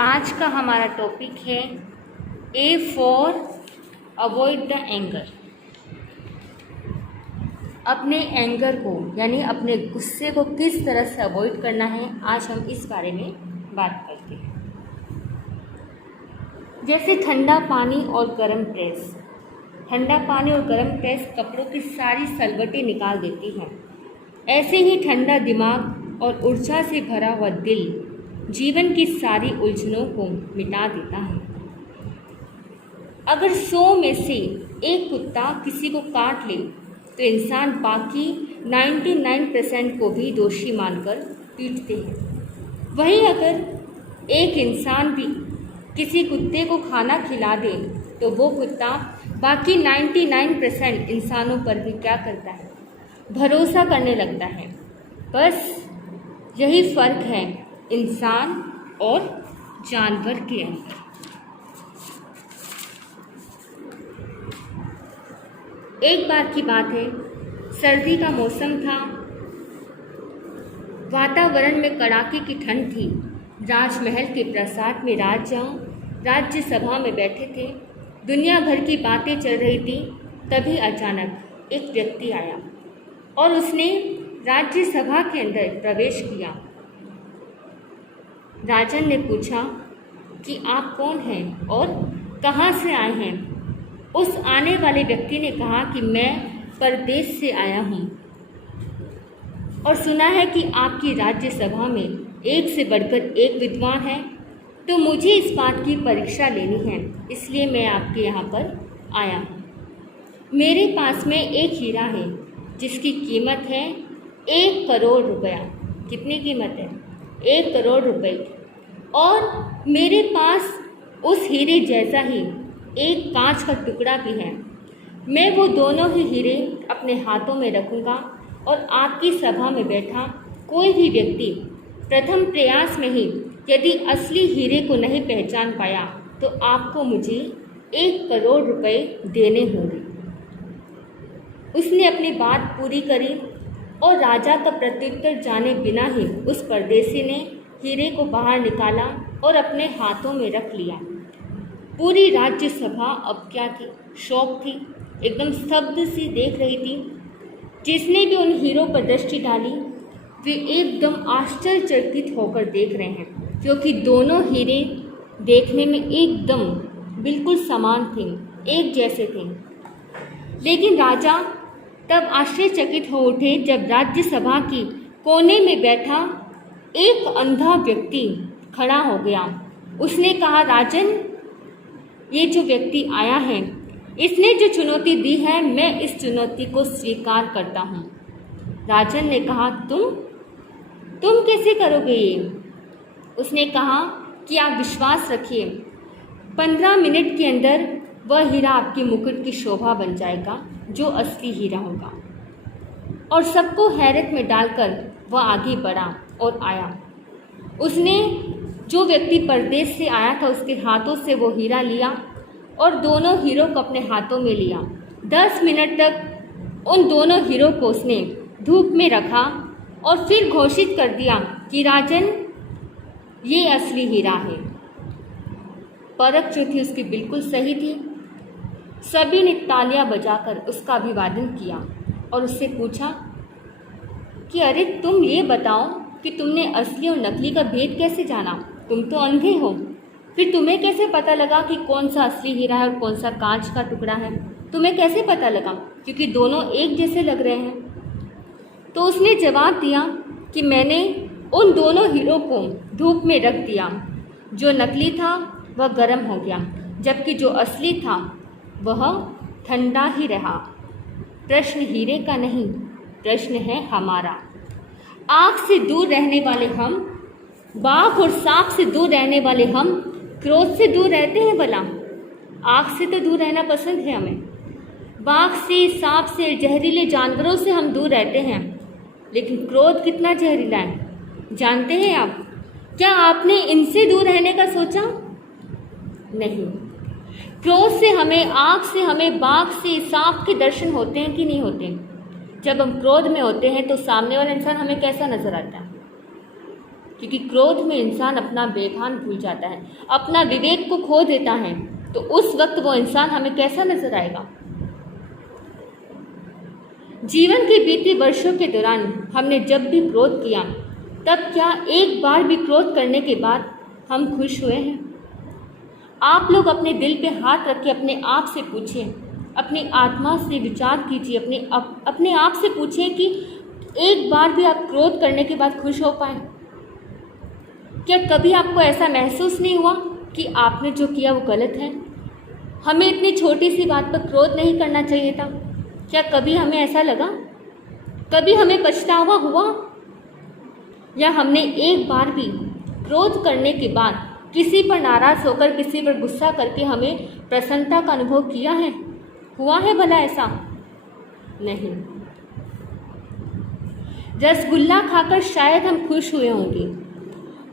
आज का हमारा टॉपिक है A for avoid the anger. अपने एंगर को यानी अपने गुस्से को किस तरह से अवॉइड करना है, आज हम इस बारे में बात करते हैं। जैसे ठंडा पानी और गर्म प्रेस। ठंडा पानी और गर्म प्रेस कपड़ों की सारी सलवटें निकाल देती हैं। ऐसे ही ठंडा दिमाग और ऊर्जा से भरा हुआ दिल जीवन की सारी उलझनों को मिटा देता है। अगर 100 में से एक कुत्ता किसी को काट ले तो इंसान बाकी 99% को भी दोषी मानकर पीटते हैं। वहीं अगर एक इंसान भी किसी कुत्ते को खाना खिला दे तो वो कुत्ता बाकी 99% इंसानों पर भी क्या करता है, भरोसा करने लगता है। बस यही फ़र्क है इंसान और जानवर के अंदर। एक बार की बात है, सर्दी का मौसम था, वातावरण में कड़ाके की ठंड थी। राजमहल के प्रासाद में राजा राज्यसभा में बैठे थे। दुनिया भर की बातें चल रही थी। तभी अचानक एक व्यक्ति आया और उसने राज्यसभा के अंदर प्रवेश किया। राजन ने पूछा कि आप कौन हैं और कहाँ से आए हैं। उस आने वाले व्यक्ति ने कहा कि मैं परदेश से आया हूँ और सुना है कि आपकी राज्यसभा में एक से बढ़कर एक विद्वान है, तो मुझे इस बात की परीक्षा लेनी है, इसलिए मैं आपके यहाँ पर आया हूँ। मेरे पास में एक हीरा है जिसकी कीमत है 1 करोड़ रुपया। कितनी कीमत है? 1 करोड़ रुपए। और मेरे पास उस हीरे जैसा ही एक कांच का टुकड़ा भी है। मैं वो दोनों ही हीरे अपने हाथों में रखूँगा और आपकी सभा में बैठा कोई भी व्यक्ति प्रथम प्रयास में ही यदि असली हीरे को नहीं पहचान पाया तो आपको मुझे 1 करोड़ रुपए देने होंगे। उसने अपनी बात पूरी करी और राजा का प्रत्युत्तर जाने बिना ही उस परदेसी ने हीरे को बाहर निकाला और अपने हाथों में रख लिया। पूरी राज्यसभा अब क्या थी, शौक थी, एकदम स्तब्ध सी देख रही थी। जिसने भी उन हीरों पर दृष्टि डाली वे एकदम आश्चर्यचकित होकर देख रहे हैं, क्योंकि दोनों हीरे देखने में एकदम बिल्कुल समान थे, एक जैसे थे। लेकिन राजा तब आश्चर्यचकित हो उठे जब राज्यसभा की कोने में बैठा एक अंधा व्यक्ति खड़ा हो गया। उसने कहा, राजन, ये जो व्यक्ति आया है इसने जो चुनौती दी है मैं इस चुनौती को स्वीकार करता हूँ। राजन ने कहा, तुम कैसे करोगे ये? उसने कहा कि आप विश्वास रखिए, 15 मिनट के अंदर वह हीरा आपके मुकुट की शोभा बन जाएगा, जो असली हीरा होगा। और सबको हैरत में डालकर वह आगे बढ़ा और आया। उसने जो व्यक्ति परदेश से आया था उसके हाथों से वो हीरा लिया और दोनों हीरो को अपने हाथों में लिया। 10 मिनट तक उन दोनों हीरो को उसने धूप में रखा और फिर घोषित कर दिया कि राजन, ये असली हीरा है। परख जो थी उसकी बिल्कुल सही थी। सभी ने तालियां बजाकर उसका अभिवादन किया और उससे पूछा कि अरे, तुम ये बताओ कि तुमने असली और नकली का भेद कैसे जाना? तुम तो अंधे हो, फिर तुम्हें कैसे पता लगा कि कौन सा असली हीरा है और कौन सा कांच का टुकड़ा है? तुम्हें कैसे पता लगा? क्योंकि दोनों एक जैसे लग रहे हैं। तो उसने जवाब दिया कि मैंने उन दोनों हीरो को धूप में रख दिया। जो नकली था वह गर्म हो गया, जबकि जो असली था वह ठंडा ही रहा। प्रश्न हीरे का नहीं, प्रश्न है हमारा। आग से दूर रहने वाले हम, बाघ और सांप से दूर रहने वाले हम, क्रोध से दूर रहते हैं भला? आग से तो दूर रहना पसंद है हमें। बाघ से, सांप से, जहरीले जानवरों से हम दूर रहते हैं, लेकिन क्रोध कितना जहरीला है जानते हैं आप? क्या आपने इनसे दूर रहने का सोचा? नहीं। क्रोध से हमें, आग से हमें, बाघ से, सांप के दर्शन होते हैं कि नहीं होते? जब हम क्रोध में होते हैं तो सामने वाला इंसान हमें कैसा नजर आता है? क्योंकि क्रोध में इंसान अपना बेभान भूल जाता है, अपना विवेक को खो देता है। तो उस वक्त वो इंसान हमें कैसा नजर आएगा? जीवन के बीते वर्षों के दौरान हमने जब भी क्रोध किया, तब क्या एक बार भी क्रोध करने के बाद हम खुश हुए हैं? आप लोग अपने दिल पे हाथ रख के अपने आप से पूछें, अपनी आत्मा से विचार कीजिए, अपने आप से पूछें कि एक बार भी आप क्रोध करने के बाद खुश हो पाए? क्या कभी आपको ऐसा महसूस नहीं हुआ कि आपने जो किया वो गलत है? हमें इतनी छोटी सी बात पर क्रोध नहीं करना चाहिए था। क्या कभी हमें ऐसा लगा? कभी हमें पछतावा हुआ? या हमने एक बार भी क्रोध करने के बाद किसी पर नाराज होकर, किसी पर गुस्सा करके हमें प्रसन्नता का अनुभव किया है? हुआ है भला ऐसा? नहीं। रसगुल्ला खाकर शायद हम खुश हुए होंगे,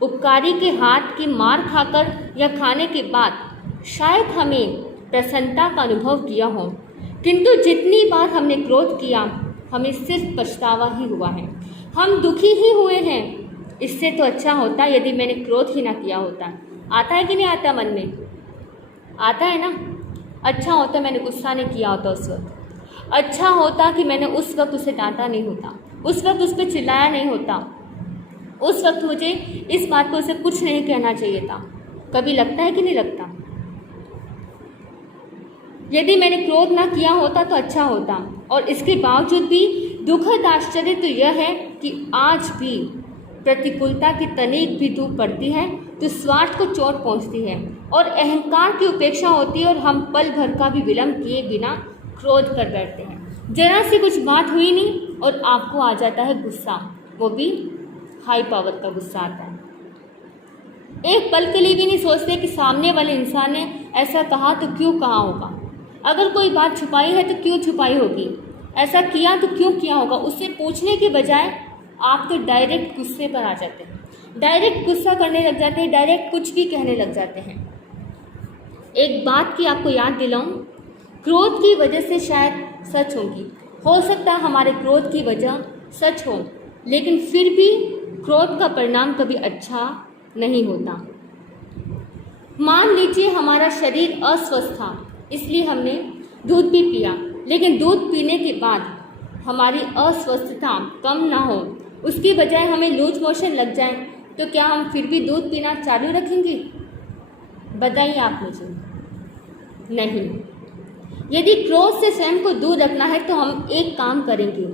उपकारी के हाथ की मार खाकर या खाने के बाद शायद हमें प्रसन्नता का अनुभव किया हो, किंतु जितनी बार हमने क्रोध किया हमें सिर्फ पछतावा ही हुआ है, हम दुखी ही हुए हैं। इससे तो अच्छा होता यदि मैंने क्रोध ही ना किया होता। आता है कि नहीं आता? मन में आता है ना? अच्छा होता मैंने गुस्सा नहीं किया होता उस वक्त। अच्छा होता कि मैंने उस वक्त उसे डांटा नहीं होता, उस वक्त उस पर चिल्लाया नहीं होता, उस वक्त मुझे इस बात को उसे कुछ नहीं कहना चाहिए था। कभी लगता है कि नहीं लगता? यदि मैंने क्रोध ना किया होता तो अच्छा होता। और इसके बावजूद भी दुखद आश्चर्य तो यह है कि आज भी प्रतिकूलता की तनिक भी धूप पड़ती है तो स्वार्थ को चोट पहुंचती है और अहंकार की उपेक्षा होती है और हम पल भर का भी विलंब किए बिना क्रोध कर बैठते हैं। जरा सी कुछ बात हुई नहीं और आपको आ जाता है गुस्सा, वो भी हाई पावर का गुस्सा आता है। एक पल के लिए भी नहीं सोचते कि सामने वाले इंसान ने ऐसा कहा तो क्यों कहा होगा, अगर कोई बात छुपाई है तो क्यों छुपाई होगी, ऐसा किया तो क्यों किया होगा। उससे पूछने के बजाय आप तो डायरेक्ट गुस्से पर आ जाते हैं, डायरेक्ट गुस्सा करने लग जाते हैं, डायरेक्ट कुछ भी कहने लग जाते हैं। एक बात की आपको याद दिलाऊं, क्रोध की वजह से शायद सच होगी, हो सकता है हमारे क्रोध की वजह सच हो, लेकिन फिर भी क्रोध का परिणाम कभी अच्छा नहीं होता। मान लीजिए हमारा शरीर अस्वस्थ था, इसलिए हमने दूध भी पिया, लेकिन दूध पीने के बाद हमारी अस्वस्थता कम ना हो, उसकी बजाय हमें लूज मोशन लग जाए, तो क्या हम फिर भी दूध पीना चालू रखेंगे? बताइए आप मुझे। नहीं। यदि क्रोध से स्वयं को दूर रखना है तो हम एक काम करेंगे,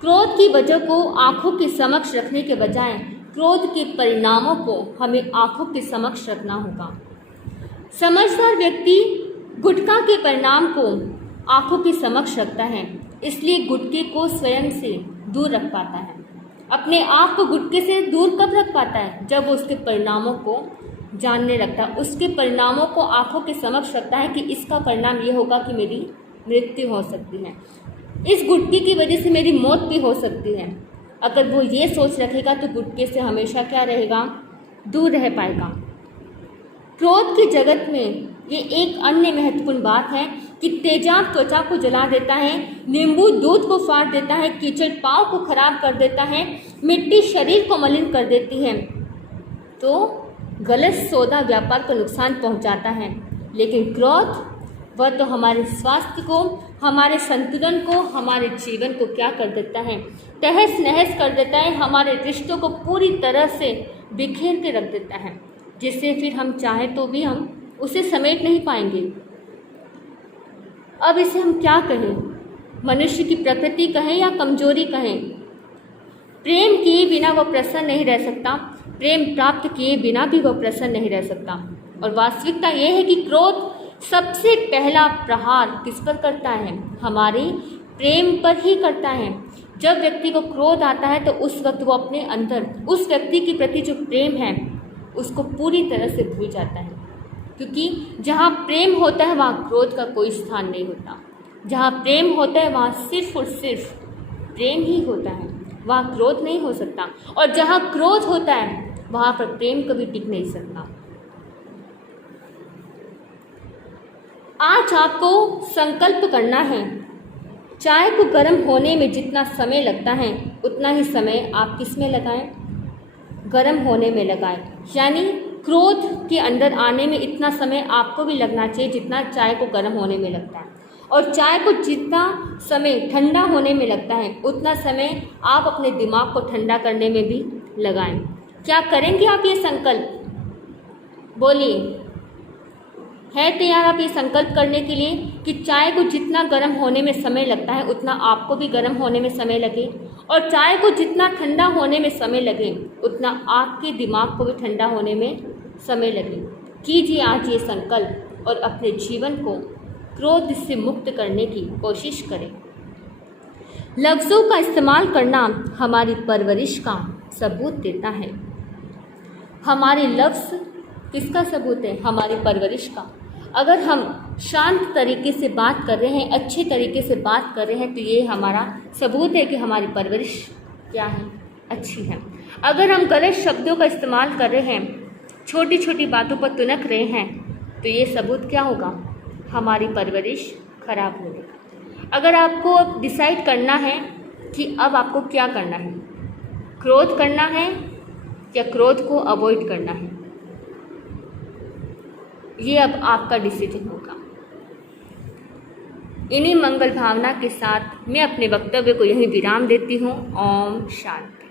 क्रोध की वजह को आंखों के समक्ष रखने के बजाय क्रोध के परिणामों को हमें आंखों के समक्ष रखना होगा। समझदार व्यक्ति गुटखा के परिणाम को आंखों के समक्ष रखता है, इसलिए गुटखे को स्वयं से दूर रख पाता है। अपने आप को गुटखे से दूर कब रख पाता है? जब वो उसके परिणामों को जानने लगता है, उसके परिणामों को आंखों के समक्ष रखता है कि इसका परिणाम ये होगा कि मेरी मृत्यु हो सकती है, इस गुटखे की वजह से मेरी मौत भी हो सकती है। अगर वो ये सोच रखेगा तो गुटखे से हमेशा क्या रहेगा? दूर रह पाएगा। क्रोध की जगत में ये एक अन्य महत्वपूर्ण बात है कि तेजाब त्वचा को जला देता है, नींबू दूध को फाड़ देता है, कीचड़ पाँव को खराब कर देता है, मिट्टी शरीर को मलिन कर देती है, तो गलत सौदा व्यापार को नुकसान पहुंचाता है। लेकिन क्रोध वह तो हमारे स्वास्थ्य को, हमारे संतुलन को, हमारे जीवन को क्या कर देता है? तहस नहस कर देता है, हमारे रिश्तों को पूरी तरह से बिखेर के रख देता है, जिससे फिर हम चाहें तो भी हम उसे समेट नहीं पाएंगे। अब इसे हम क्या कहें? मनुष्य की प्रकृति कहें या कमजोरी कहें? प्रेम किए बिना वह प्रसन्न नहीं रह सकता, प्रेम प्राप्त किए बिना भी वह प्रसन्न नहीं रह सकता। और वास्तविकता यह है कि क्रोध सबसे पहला प्रहार किस पर करता है? हमारे प्रेम पर ही करता है। जब व्यक्ति को क्रोध आता है तो उस वक्त वो अपने अंदर उस व्यक्ति के प्रति जो प्रेम है उसको पूरी तरह से भूल जाता है, क्योंकि जहाँ प्रेम होता है वहाँ क्रोध का कोई स्थान नहीं होता। जहाँ प्रेम होता है वहाँ सिर्फ और सिर्फ प्रेम ही होता है, वहाँ क्रोध नहीं हो सकता। और जहाँ क्रोध होता है वहाँ पर प्रेम कभी टिक नहीं सकता। आज आपको संकल्प करना है, चाय को गर्म होने में जितना समय लगता है उतना ही समय आप किस में लगाएं? गर्म होने में लगाएं। यानी क्रोध के अंदर आने में इतना समय आपको भी लगना चाहिए जितना चाय को गर्म होने में लगता है, और चाय को जितना समय ठंडा होने में लगता है उतना समय आप अपने दिमाग को ठंडा करने में भी लगाएं। क्या करेंगे आप ये संकल्प? बोलिए, है तैयार आप ये संकल्प करने के लिए कि चाय को जितना गर्म होने में समय लगता है उतना आपको भी गर्म होने में समय लगे, और चाय को जितना ठंडा होने में समय लगे उतना आपके दिमाग को भी ठंडा होने में समय लगे। कीजिए आज ये संकल्प और अपने जीवन को क्रोध से मुक्त करने की कोशिश करें। लफ्ज़ों का इस्तेमाल करना हमारी परवरिश का सबूत देता है। हमारे लफ्ज़ किसका सबूत है? हमारी परवरिश का। अगर हम शांत तरीके से बात कर रहे हैं, अच्छे तरीके से बात कर रहे हैं, तो ये हमारा सबूत है कि हमारी परवरिश क्या है? अच्छी है। अगर हम गलत शब्दों का इस्तेमाल कर रहे हैं, छोटी छोटी बातों पर तुनक रहे हैं, तो ये सबूत क्या होगा? हमारी परवरिश खराब होगी। अगर आपको अब डिसाइड करना है कि अब आपको क्या करना है, क्रोध करना है या क्रोध को अवॉइड करना है, ये अब आपका डिसीजन होगा। इन्हीं मंगल भावना के साथ मैं अपने वक्तव्य को यहीं विराम देती हूँ। ओम शांति।